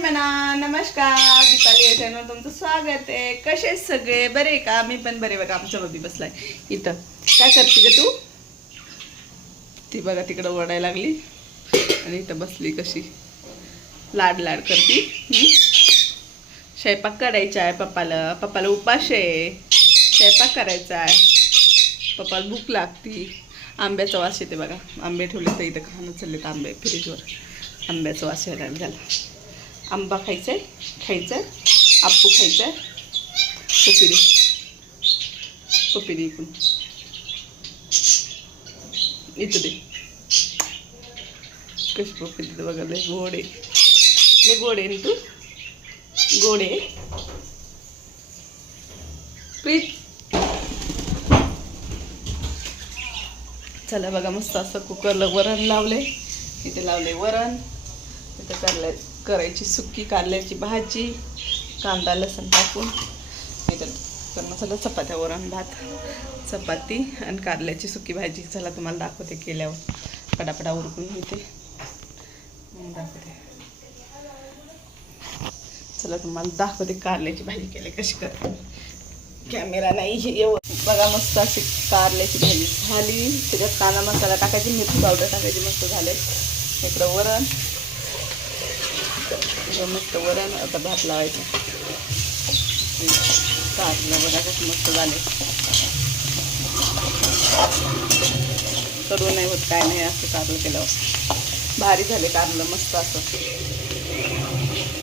म्हणा. नमस्कार, दीपाली या चॅनलवर तुमचं स्वागत आहे. कसे सगळे बरे का? मी पण बरे. बघा आमच्या बबी बसलाय इथं. काय करते ग तू? ती बघा तिकडं ओरडायला लागली आणि इथं बसली कशी लाड लाड करती. स्वयंपाक करायचा आहे पप्पाला. पप्पाला उपास आहे, स्वयंपाक करायचा आहे. पप्पाला भूक लागती. आंब्याचा वास येते बघा. आंबे ठेवले तर इथं खाणं चाललेत आंबे फ्रीजवर. आंब्याचा वास यायला झाला. आंबा खायचा आहे, खायचा आहे. आप्पू खायचा आहे. पपिडी पपिडी इकडून इथं दे. कशी पपिडी तर बघा. लय गोड आहे, लय गोड आहे. तू गोड आहे प्लीज. चला बघा मस्त असं कुकरला वरण लावले. इथे लावले वरण. इथं करायची सुक्की कारल्याची भाजी, कांदा लसूण टाकून. इथं करणं चला चपात्या, वरण भात, चपाती आणि कारल्याची सुक्की भाजी. चला तुम्हाला दाखवते केल्यावर. पटापटा उरकून घेते, दाखवते. चला तुम्हाला दाखवते कारल्याची भाजी केली कशी करते. कॅमेरा नाही एवढं. बघा मस्त अशी कारल्याची भाजी झाली. त्याच्यात कांदा मसाला टाकायची, मिरची पावडर टाकायची. मस्त झाले. इकडं वरण, मस्त वरण. आता भात लावायचं. कारलं बघा कसं मस्त झाले. करू नाही होत काय नाही असं कारलं केल्यावर. भारी झाले कारलं मस्त असं.